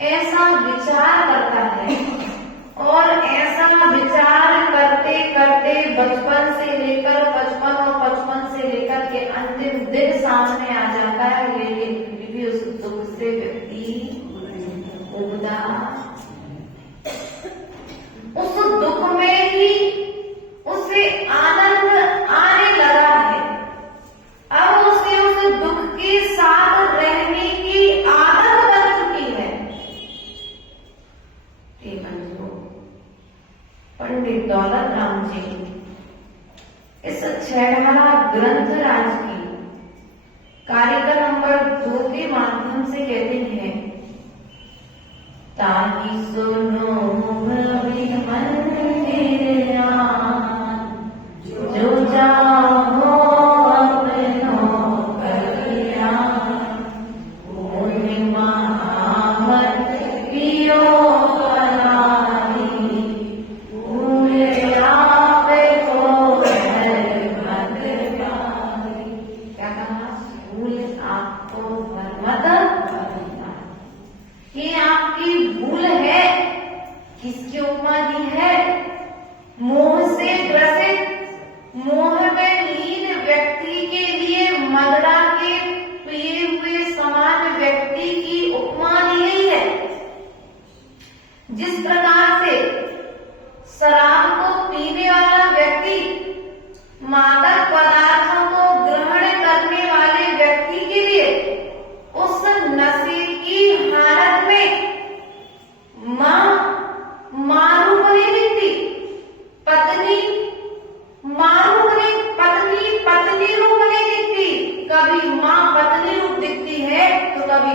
ऐसा विचार करता है और ऐसा विचार करते करते बचपन से लेकर 55 और 55 से लेकर के अंतिम दिन सामने आ जाता है, लेकिन फिर भी उस दुख से व्यक्ति उबदा, उस दुख में ही उसे आनंद आने लगा है। अब उसे उस दुख के साथ रहने की आदत बन चुकी है। पंडित दौलत राम जी इस छठवां ग्रंथ राज की कारिका नंबर 2 के माध्यम से कहते हैं, ताहि सुनो भवि मंदिर आन, जो जाहो अपनो कल्याण, मुनि महामत पियो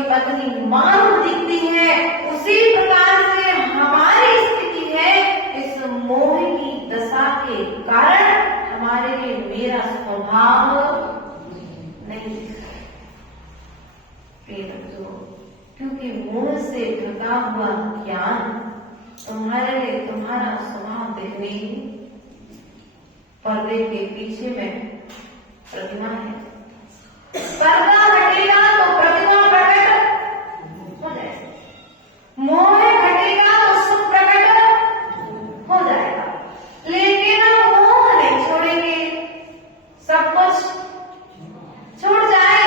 पत्नी मां दिखती है। उसी प्रकार से हमारी स्थिति है। इस मोह की दशा के कारण हमारे लिए मेरा स्वभाव नहीं दिखता, क्योंकि मोह से ढका हुआ ज्ञान तुम्हारे लिए तुम्हारा स्वभाव देखने पर्दे के पीछे में प्रतिमा है। पर्दा हटेगा तो प्रतिमा प्रकट हो जाएगा, मोह हटेगा तो सुख प्रकट हो जाएगा। लेकिन हम मोह नहीं छोड़ेंगे, सब कुछ छूट जाए,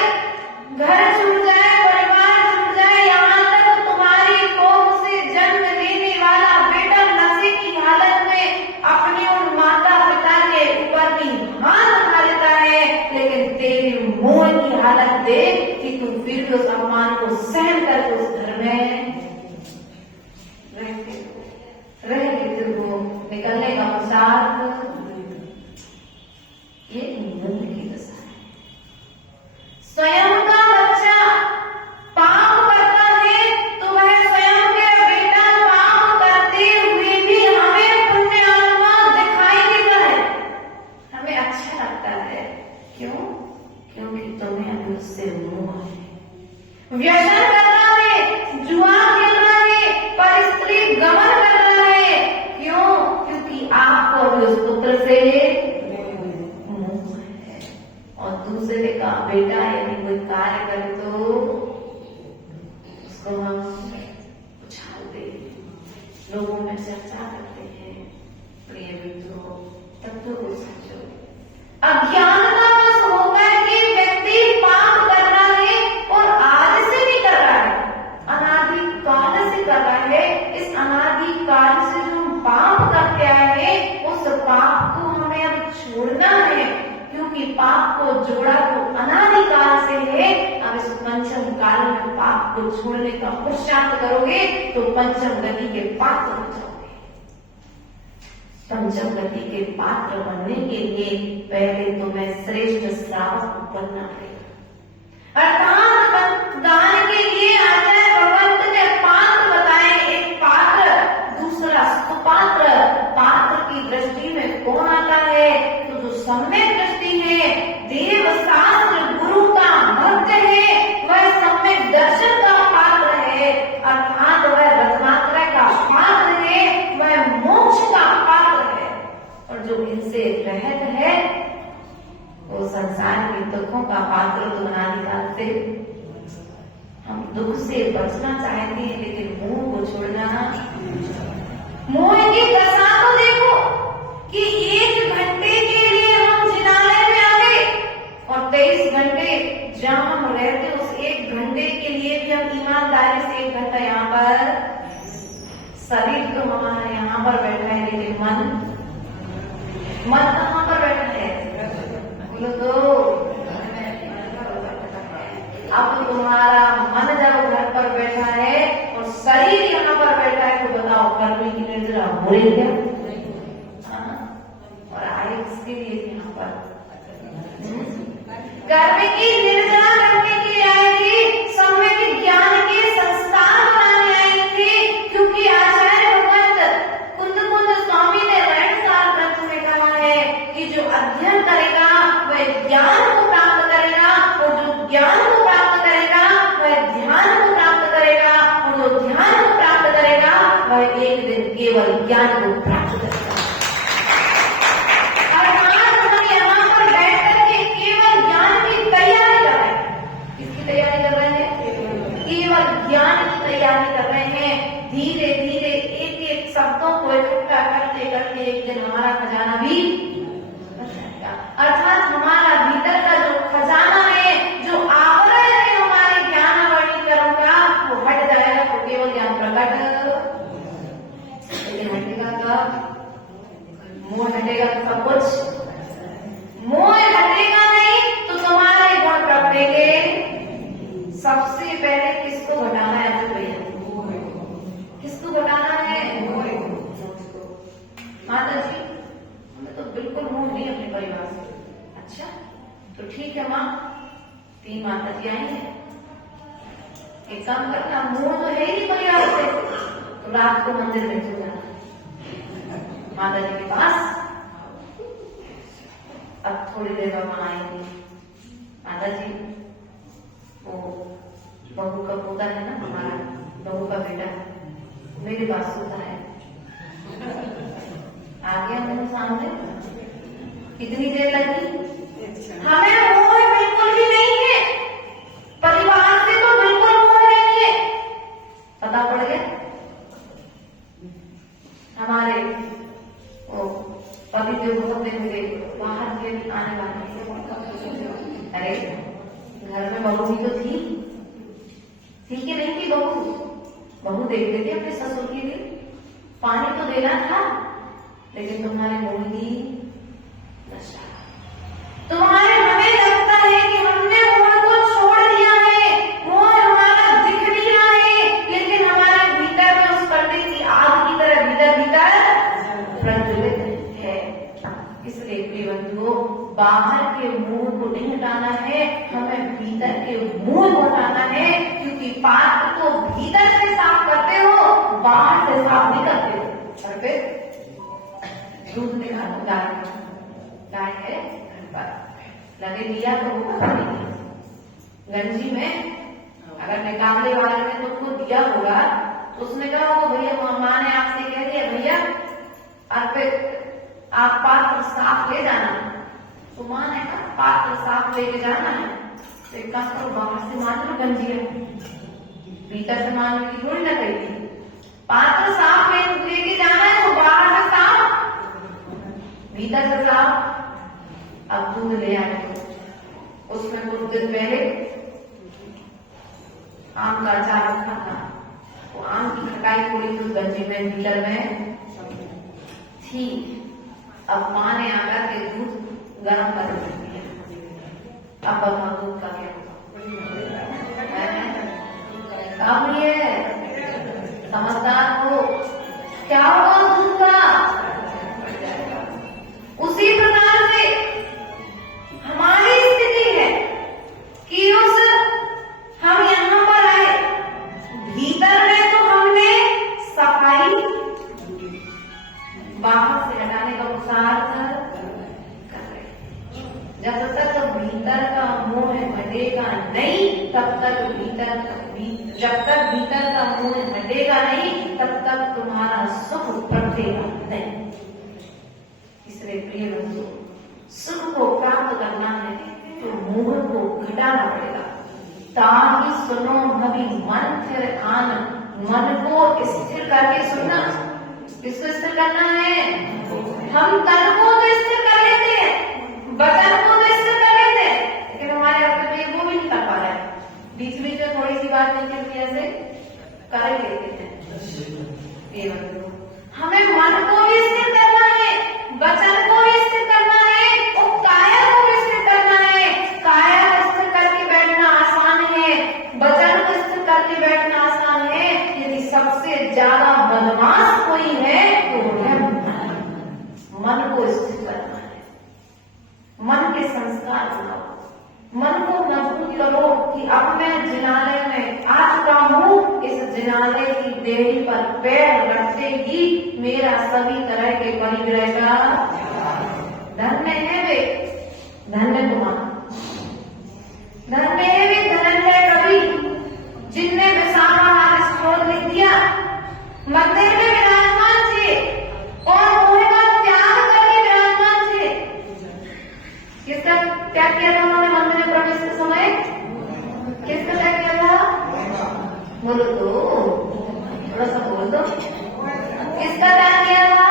घर छूट जाए, परिवार छूट जाए, यहाँ तक तुम्हारी कोख से जन्म लेने वाला बेटा नशे की हालत में अपने उन माता पिता के ऊपर भी हाथ उठा लेता है, लेकिन तेरे मोह की हालत देख कि तू फिर उस अपमान को सहन करके उस घर में रह लेते हो। निकलने का प्रसाद ये मोह की दशा है। स्वयं का बच्चा पाप करता है तो वह स्वयं के बेटा पाप करते हुए भी हमें पुण्य आत्मा दिखाई देता है, हमें अच्छा लगता है। क्यों? क्योंकि तुम्हें अभी उससे मोह है। व्यसन करना है, जुआ खेलना है, पर स्त्री गमन करना है। क्यों? क्योंकि आपको अभी उस पुत्र से मोह है। और दूसरे का बेटा यदि कोई कार्य करे तो उसको हम उछालते हैं, लोगों में चर्चा करते हैं। प्रिय मित्रों, तत्व को समझो। अज्ञानता बस होता है कि व्यक्ति पाप कर रहा है और आज से नहीं कर रहा है, अनादि काल से कर रहा है। इस अनादि काल से जो हम पाप करते आए हैं, उस पाप को हमें अब छोड़ना है, क्योंकि पाप को जोड़ा तो अनादि काल से है। अब इस पंचम काल में पाप को छोड़ने का पुरुषार्थ करोगे तो पंचम गति के पात्र हो जाओगे। पंचम गति के पात्र बनने के लिए पहले तुम्हें श्रेष्ठ श्रावक बनना पड़ेगा। अर्थात दान के लिए आचार्य भगवंत ने पात्र बताए, एक पात्र, दूसरा सुपात्र। पात्र की दृष्टि में कौन आता है? तो जो सम्यक दृष्टि है, देव शास्त्र गुरु का भक्त है, वह सम्यक दर्शन का पात्र है। अर्थात वह रत्नात्रय का पात्र है, वह मोक्ष का पात्र है। और जो इनसे रहित है वो संसार के दुखों का पात्र। तो अनादिकाल से हम दुख से बचना चाहते हैं, लेकिन मोह को छोड़ना। मोह की दशा तो देखो, मन मन कहाँ पर बैठा है? बोलो तो। अब तुम्हारा मन जब घर पर बैठा है और शरीर यहाँ पर बैठा है, तो बताओ कर्म की निर्जरा हो रही क्या? और आए किसके लिए यहाँ पर? कर्म की निर्जरा करने के लिए आएगी, सम्यक ज्ञान के संस्थान बनाने आई थी। क्योंकि आचार्य भगवत कुंद कुंद स्वामी ने रहनसार ग्रंथ में कहा है कि जो अध्ययन करेगा वह ज्ञान को प्राप्त करेगा, और जो ज्ञान को प्राप्त करेगा वह ध्यान को प्राप्त करेगा, और जो ध्यान को प्राप्त करेगा वह एक दिन केवल ज्ञान को प्राप्त करेगा। धीरे धीरे एक एक शब्दों को इकट्ठा करते करते एक दिन हमारा खजाना भी बच जाएगा। अर्थात हमारा भीतर का जो खजाना है, जो आवरण है हमारे ज्ञानावली कर्म का, वो हट जाएगा तो केवल ज्ञान प्रकट। लेकिन हटेगा कब? मोह हटेगा तो सब कुछ। मोह हटेगा नहीं तो तुम्हारे गुण प्रगटेंगे। सबसे पहले किसको घटाना है? तो भैया किसको घटाना है? माता जी हमें तो बिल्कुल मोह नहीं अपने परिवार से। अच्छा तो ठीक है माँ, 3 माता जी आई हैं, एक काम करना, मोह तो है ही नहीं परिवार से, तो रात को मंदिर में चल जाना माता जी के पास। अब थोड़ी देर बाद माँ आएंगी, माता जी वो बहू का पोता है ना, हमारा बहू का बेटा मेरी बात सुनता है, आ गया मेरे सामने। कितनी देर लगी? हमें मोह बिल्कुल भी नहीं है, परिवार से तो बिल्कुल मोह नहीं है। पता पड़ गया हमारे वो पति देव होते हुए बाहर के आने वाले। अरे घर में बहू भी तो थी कि नहीं थी? बहू देखते थे अपने ससुर के लिए, पानी तो देना था, लेकिन तुम्हारे मोह की दशा, तुम्हारे हमें लगता है कि हमने मोह को छोड़ दिया है, मोह हमारा दिख नहीं रहा है, लेकिन हमारे भीतर में उस पर्दे की आग की तरह भीतर भीतर प्रज्वलित है। इसलिए प्रिय बंधुओं, बाहर के मोह को नहीं हटाना है, हमें भीतर के मोह को हटाना है। क्योंकि पात्र को भीतर से साफ करते हो, बाहर से साफ नहीं करते हो। और फिर दूध निकालो, गाय है घर पर, लगे दिया तो होगा गंजी में, अगर निकालने वाले ने तुमको दिया होगा तो उसने कहा होगा भैया माँ ने आपसे कह दिया भैया और फिर आप पात्र साफ ले जाना, तो माँ ने कहा पात्र साफ लेके जाना है, तो एक काम करो बाहर से मान लो गंजी है, भीतर से मान लो की थोड़ी ना कही थी। पात्र साफ लेके जाना है तो बाहर से साफ, भीतर से साफ। अब दूध ले आए, उसमें कुछ दिन पहले आम का अचार रखा था, वो आम की खटाई थोड़ी उस गंजी में भीतर में थी। अब माँ ने आकर के दूध गर्म कर दिया। अब बताओ दूध का क्या काम ये समझदार हो, क्या होगा दूध का? उसी प्रकार से हमारी स्थिति है कि उस हम यहाँ पर आए, भीतर में तो हमने सफाई बाहर से हटाने का पुरुषार्थ कर रहे। जब तक भीतर का मोह हटेगा नहीं, तब तक जब तक भीतर का मोह हटेगा नहीं, तब तक तुम्हारा सुख बढ़ेगा नहीं। इसलिए प्रिय बंधु, सुख को प्राप्त करना है तो मोह को घटाना पड़ेगा। ताकि सुनो भवि मन फिर आन, मन को स्थिर करके सुनना। किसको स्थिर करना है? हम तन को तो स्थिर कर लेते हैं, वचन को तो स्थिर कर लेते हैं, लेकिन हमारे अपने में वो भी नहीं कर पा रहे हैं। बीच बीच में थोड़ी सी बात नहीं चलती, ऐसे कर लेते हैं। ये हमें मन को भी स्थिर करना मन को स्थिर करना है, मन के संस्कार बनाओ, मन को मजबूत करो कि अब मैं जिनालय में आ चुका हूं, इस जिनालय की बेड़ी पर पैर रखते ही मेरा सभी तरह के परिग्रह का धन्य है वे, धन्य तुम्हारा धन्य है वे धनंजय कवि, जिनने विसामाहार स्त्रोत लिख दिया, मंदिर में विराजमान थे और मोह का त्याग करके विराजमान थे। किसका क्या किया था उन्होंने मंदिर में प्रवेश के समय? किसका क्या किया था? बोलो तो, थोड़ा सा बोल दो। किसका त्याग किया था?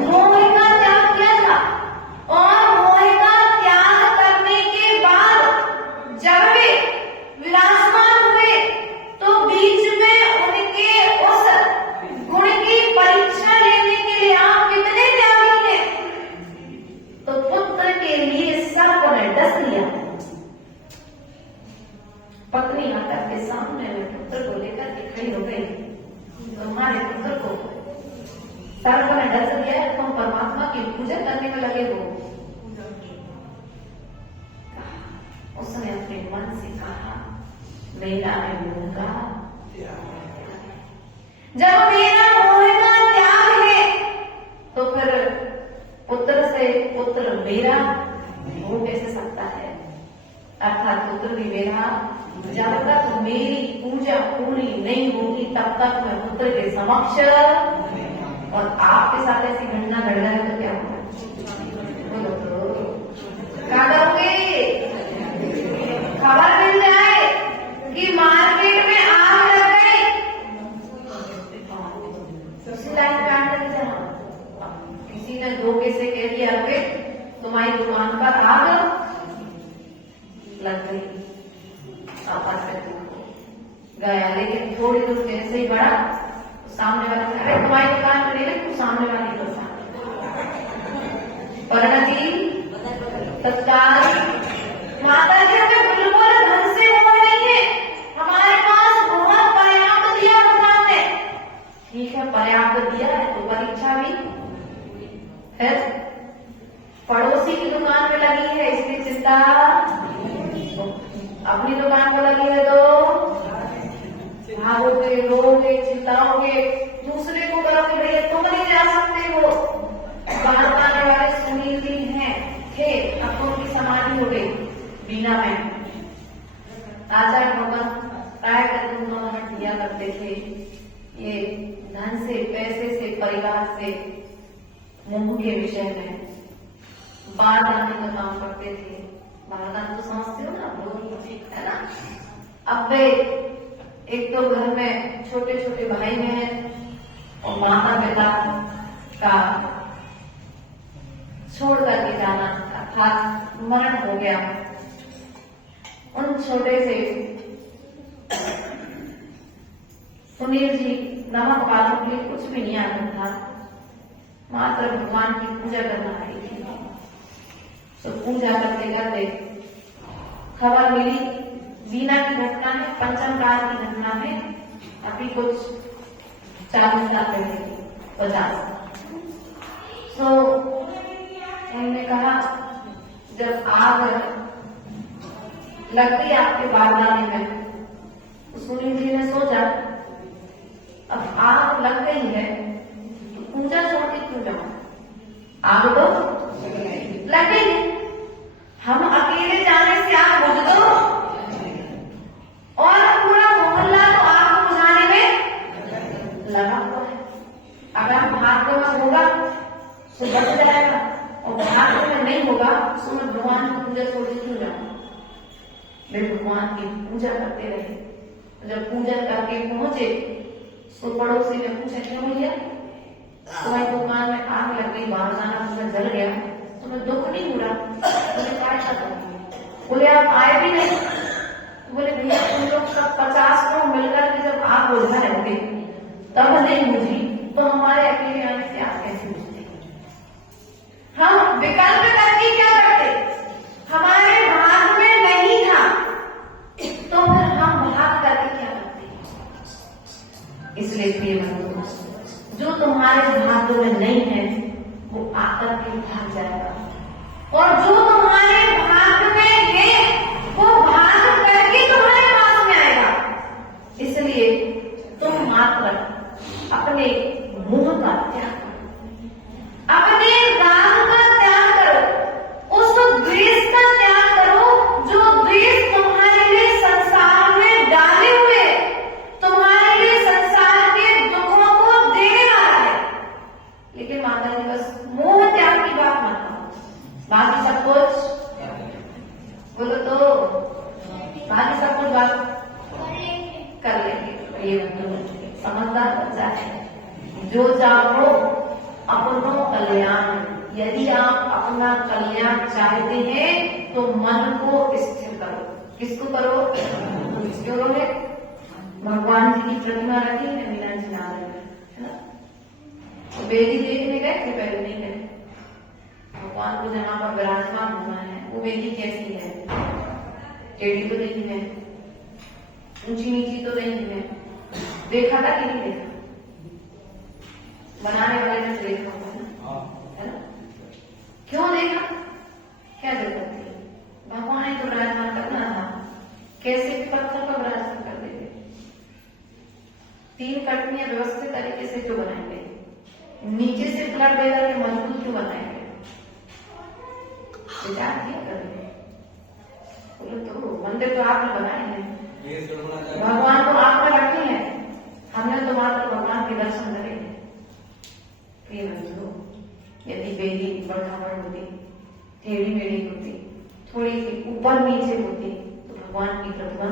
मोह का त्याग किया था। और मोह का त्याग करने के बाद जब वे विराजमान हुए तो बीच में उनके उस गुण की परीक्षा लेने के लिए आप कितने त्यागी हैं? तो पुत्र के लिए सर्प ने डस लिया। पत्नी आकर के सामने में पुत्र को लेकर के खड़ी हो गई, तुम्हारे पुत्र को सर्प ने डस लिया है, तुम परमात्मा की पूजा करने में लगे हो। उसने अपने मन से कहा, मेरा है मोह का, जब मेरा मोह का त्याग है तो फिर पुत्र से पुत्र मेरा हो कैसे सकता है? अर्थात पुत्र भी मेरा, जब तक मेरी पूजा पूरी नहीं होगी तब तक मैं पुत्र के समक्ष, और आपके साथ ऐसी घटना घट जाए तो क्या होगा? बोलो तो क्या करोगे? खबर मिल जाए कि मार्केट में आग लग गई, किसी ने धोखे से कह दिया कि तुम्हारी दुकान पर आग लग गई, गया, लेकिन थोड़ी दूर जैसे ही बढ़ा तो सामने वाले ने, अरे तुम्हारी दुकान पर नहीं, तू सामने वाली को परिणति तत्काल। माता जी हमें बिल्कुल धन से मोह नहीं है, हमारे पास बहुत पर्याप्त दिया भगवान ने। ठीक है, पर्याप्त दिया है तो परीक्षा भी है। पड़ोसी की दुकान में लगी है इसकी चिंता, अपनी दुकान पर लगी है तो भागोगे, रोगे, चिल्लाओगे, दूसरे को करोगे, भैया तुम नहीं जा सकते हो। बाहर आने वाले सुनील जी हैं, थे, अब तो उनकी समाधि हो गई बीना में। आचार्य भगवान प्राय करके उन्होंने दिया करते थे, ये धन से, पैसे से, परिवार से, मोह के विषय में बात आने का काम करते थे। बात तो समझते हो ना लोग, है ना? अब वे एक तो घर में छोटे छोटे भाई हैं और माता पिता का छोड़ करके जाना अर्थात मरण हो गया। उन छोटे से सुनील जी नमक वालों के लिए कुछ भी नहीं आता था, मात्र भगवान की पूजा करना आई थी। तो पूजा करते करते खबर मिली बीना की घटना है, पंचम काल की घटना है, अभी कुछ 40 साल पहले, 50। तो उन्होंने कहा जब आग लग गई आपके बारदाने में, तो सुनील जी ने सोचा अब आग लग गई है तो पूजा छोड़ के क्यों जाऊं, आग तो लग गई, हम अकेले जाने से आग बुझ दो और पूरा मोहल्ला तो आग बुझाने में लगा हुआ है। अगर हम भाग्य में होगा तो बच जाएगा, और भाग्य में नहीं होगा तो मैं भगवान की पूजा छोड़ के क्यों जाऊं। वे भगवान की पूजा करते रहे। जब पूजा करके पहुंचे तो पड़ोसी ने पूछा, क्यों भैया तुम्हारी दुकान में आग लग गई, बारदाना पूरा जल गया, तुम्हें दुख नहीं हो रहा? बोले क्या था? बोले आप आए भी नहीं। बोले भैया तुम लोग सब 50 लोग मिलकर के जब आग बुझा रहे तब नहीं बुझी, तो हमारे अकेले आने से आग कैसे बुझते? हम विकल्प करके क्या करते? हमारे भाग में नहीं था तो फिर हम भाग करके क्या करते? इसलिए प्रिय बंधु, जो तुम्हारे भाग्य में नहीं है वो आकर करके भाग जाएगा, और जो तुम्हारे भाग में है वो भाग करके तुम्हारे पास में आएगा। इसलिए तुम मात्र अपने मोह का त्याग करो, अपने राग का त्याग करो, उस द्वेष का त्याग करो जो द्वेष तुम्हारे लिए संसार में डाले हुए, तुम्हारे लिए संसार के दुखों को देने वाला है। लेकिन माता जी बस मोह त्याग की बात मत करो, बाकी सब कुछ बोलो तो बाकी सब कुछ बात कर लेंगे। ये समझदार बच्चा है। जो चाहो अपनो कल्याण, यदि आप अपना कल्याण चाहते हैं तो मन को स्थिर करो। किसको करो? क्यों करोगे? भगवान जी की प्रतिमा रखी है मीना जी नाम है ना, तो बेदी देखने गए थे, पहले नहीं गए। भगवान को जहाँ पर विराजमान होना है वो बेदी कैसी है? टेढ़ी तो नहीं है, ऊंची नीची तो नहीं है। देखा था कि नहीं देखा? बनाने वाले ने देखा होगा है ना? क्यों देखा? क्या जरूरत थी? भगवान ने तो विराजमान करना था, कैसे पत्थर पर विराजमान कर देते। 3 कटनियां व्यवस्थित तरीके से क्यों बनाएंगे? नीचे से फ्लड देकर के मजबूत क्यों बनाएंगे? विचार किया करेंगे। बोलो तो मंदिर तो आपने बनाए हैं, भगवान को आप में रखे हैं, हमने तो मात्र भगवान के दर्शन करेंगे। प्रिय बंधुओं, यदि बेदी बढ़ावड़ होती, टेढ़ी मेढ़ी होती, थोड़ी सी ऊपर नीचे होती तो भगवान की प्रतिमा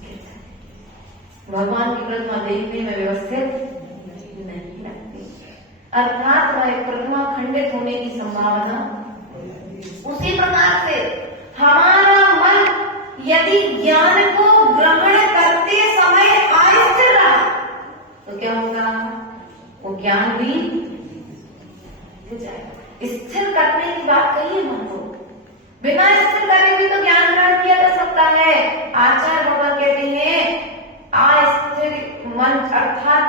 गिर जाती। भगवान की प्रतिमा देखने में व्यवस्थित नहीं लगती, अर्थात वह प्रतिमा खंडित होने की संभावना। उसी प्रकार से हमारा मन यदि ज्ञान को ग्रहण करते समय अस्थिर रहा तो क्या होगा? वो ज्ञान भी जाएगा। स्थिर करने की बात कही है मन को, बिना स्थिर करे भी तो ज्ञान ग्रहण किया जा सकता है। आचार्य भगवान कहते हैं अस्थिर मन, अर्थात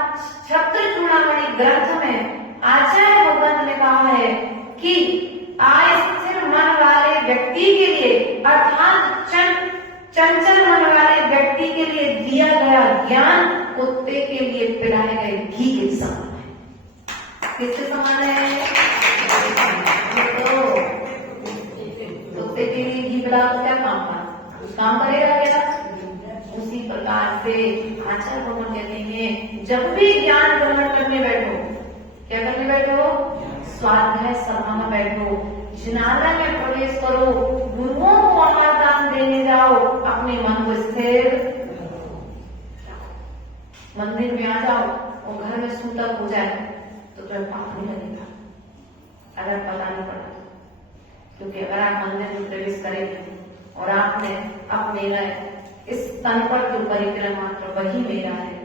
छत्र चूड़ामणि ग्रंथ में आचार्य भगवान ने कहा है कि अस्थिर मन वाले व्यक्ति के लिए, अर्थात चंचल मन वाले व्यक्ति के लिए दिया गया ज्ञान कुत्ते के लिए पिलाए गए घी के समान है। किसके समान है? तो कुत्ते के लिए घी पिला तो क्या काम का काम करेगा क्या? उसी प्रकार से आचार्य भगवान कहते हैं जब भी ज्ञान ग्रहण करने बैठो, क्या करने बैठो? स्वाध्याय सभा में बैठो, जिनालय में प्रवेश करो, गुरुओं को आदान देने जाओ, अपने मन को स्थिर रखो। मंदिर में आ जाओ और घर में सूतक हो जाए तो तुम्हें पाप नहीं लगेगा, अगर पता नहीं पड़ा। क्योंकि अगर आप मंदिर में प्रवेश करेंगे और आपने अपने इस तन पर जो परिग्रह मात्र वही मेरा है,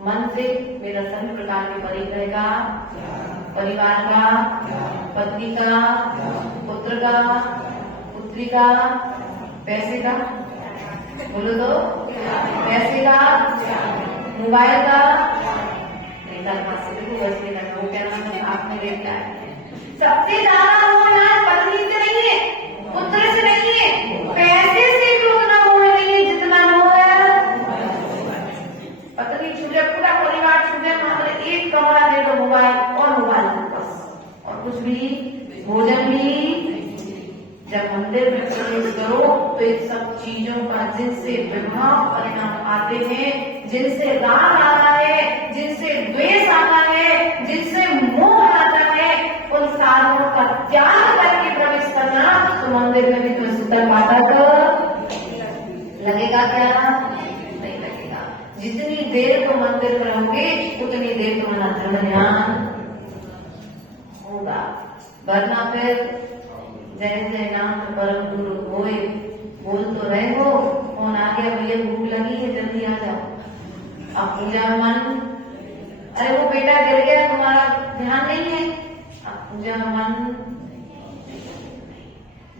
मन से मेरा सभी प्रकार के परिग्रह का, परिवार का, पत्नी का, पुत्र का, पुत्री का, पैसे का, बोलो तो पैसे का, मोबाइल का, नहीं कर पाते बचने का, वो क्या नाम है आपने देखा है। सबसे ज्यादा वो यार पत्नी से नहीं है, पुत्र से नहीं है, पैसे से भी उतना मोह नहीं है जितना मोह है पत्नी छूटे, पूरा परिवार छूटे, मात्र एक कमरा दे दो मोबाइल और मोबाइल बस, और कुछ भी, भोजन भी। जब मंदिर में प्रवेश करो तो इन सब चीजों का जिनसे विभाग परिणाम आते हैं, जिनसे राग आता है, जिनसे द्वेष आता है, जिनसे मोह आता है, उन साधनों का त्याग करके प्रवेश करना तो मंदिर में भी तुम्हें सुंदर पाठक लगेगा क्या? नहीं लगेगा। जितनी देर तो मंदिर में रहोगे उतनी देर तुम्हारा धर्म ध्यान होगा, वरना फिर जय जय नाम परम गुरु होए, बोल तो रहे हो, फोन आ गया, भैया भूख लगी है जल्दी आ जाओ। अब पूजा मन, अरे वो बेटा गिर गया, तुम्हारा ध्यान नहीं है। अब पूजा मन,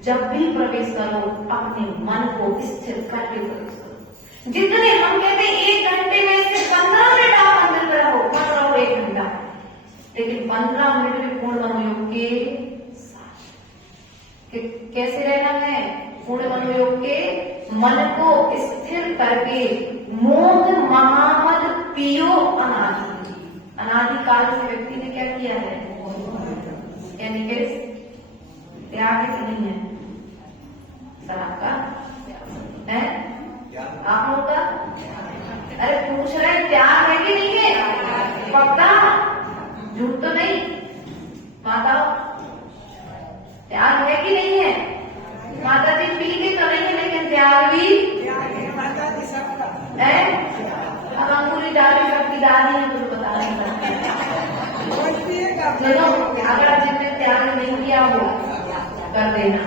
जब भी प्रवेश करो अपने मन को स्थिर करके प्रवेश करो। जितने हम कहते हैं 1 घंटे में से 15 मिनट आप मंदिर में रहो, मत रहो 1 घंटा, लेकिन 15 मिनट में पूर्ण योग के मनोयोग के मन को स्थिर करके मोह महामद पियो अनादि। अनादिकाल से व्यक्ति ने क्या किया है, यानी कि त्याग है कि नहीं है? शराब का है, आप लोग का? अरे पूछ रहे त्याग है कि नहीं है? पक्का? झूठ तो नहीं? माता त्याग है कि नहीं है? माता जी पीती तो नहीं है, लेकिन त्याग भी है। अब अंगूरी डाली सबकी दादी है, तो बता नहीं सकते। देखो, अगर जिसने त्याग नहीं किया हो कर देना।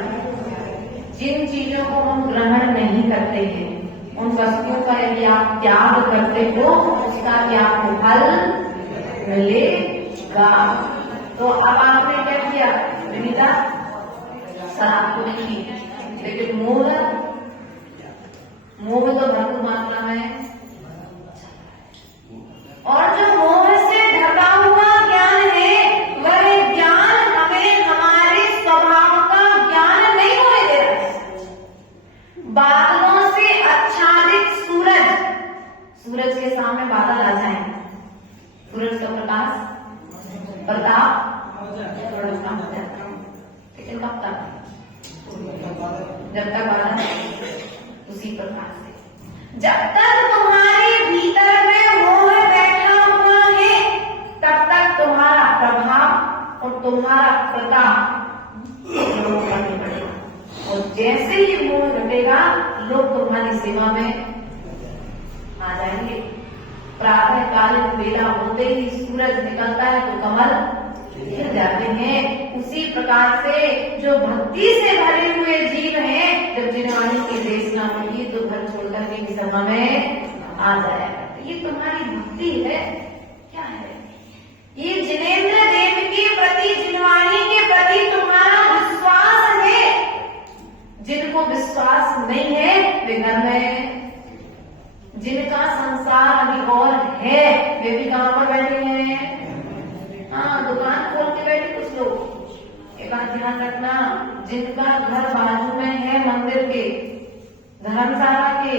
जिन चीजों को हम ग्रहण नहीं करते हैं, उन वस्तुओं का यदि आप त्याग करते हो, उसका भी आपको फल मिलेगा। तो अब आपने क्या किया विनीता? शराब को नहीं की, लेकिन मोह तो भरपूर मात्रा में, और जो मोह से ढका हुआ ज्ञान है, वह ज्ञान हमें हमारे स्वभाव का ज्ञान नहीं होने दे रहा है। बादलों से आच्छादित सूरज के सामने बादल आ जाए, सूरज का प्रताप थोड़ा हो जाता है, लेकिन कब तक? जब तक बादल उसी प्रकार से, जब तक तुम्हारे भीतर में मोह बैठा हुआ है, तब तक तुम्हारा प्रभाव और तुम्हारा प्रताप करना पड़ेगा। और जैसे ही मोह घटेगा, लोग तुम्हारी सेवा में आ जाएंगे। प्रातः कालीन बेला होते ही सूरज निकलता है तो कमल खिल जाते हैं। उसी प्रकार से जो भक्ति से भरे हुए जीव हैं, जब जिनवाणी की देशना होगी तो घर छोड़कर के सभा में आ जाएगा। ये तुम्हारी भक्ति है, क्या है? ये जिनेंद्र देव के प्रति, जिनवाणी के प्रति तुम्हारा विश्वास है। जिनको विश्वास नहीं है वे घर में, जिनका संसार अभी और है वे भी कहां पर बैठे हैं? हाँ, दुकान खोल के बैठे कुछ लोग। एक बात ध्यान रखना, जिनका घर बाजू में है मंदिर के, धर्मशाला के,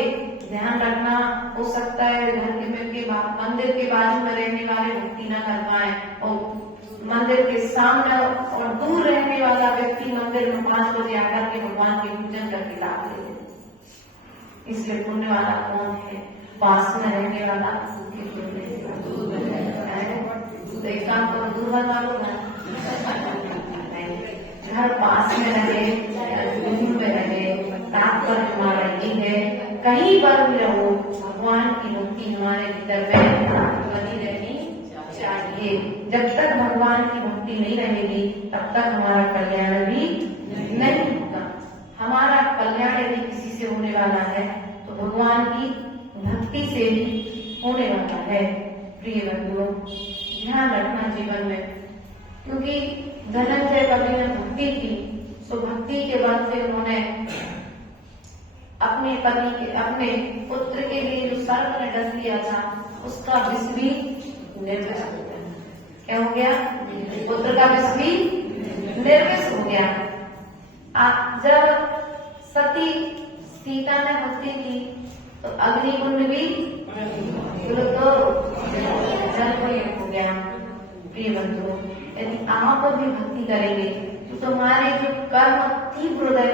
ध्यान रखना, हो सकता है घर के मंदिर के बाजू में रहने वाले भक्ति न कर पाए, और मंदिर के सामने और दूर रहने वाला व्यक्ति मंदिर में 5 बजे आकर के भगवान के पूजन करके लाभ ले। इसलिए पुण्य वाला कौन है? पास में रहने वाला, तो एक काम करो, दूर वाला घर पास में रहे, दूर में रहे, तात्पर्य हमारा ये है, कहीं पर भी रहो, भगवान की भक्ति हमारे भीतर में बनी रहनी चाहिए। जब तक भगवान की भक्ति नहीं रहेगी, तब तक हमारा कल्याण भी नहीं होगा। हमारा कल्याण यदि किसी से होने वाला है तो भगवान की भक्ति से ही होने वाला है। प्रिय बंधुओं, ध्यान रखना जीवन में, क्योंकि धनंजय कवि ने भक्ति की, तो भक्ति के बाद से उन्होंने अपने पति के, अपने पुत्र के लिए जो सर्प ने डस लिया था, उसका विष भी निर्विष हो गया। क्या हो गया? पुत्र का विष भी निर्विष हो गया। जब सती सीता ने भक्ति की तो अग्निकुंड भी तो जल को एक हो गया। प्रिय बंधुओं, यदि आप भी भक्ति करेंगे तो तुम्हारे जो कर्म तीव्र हृदय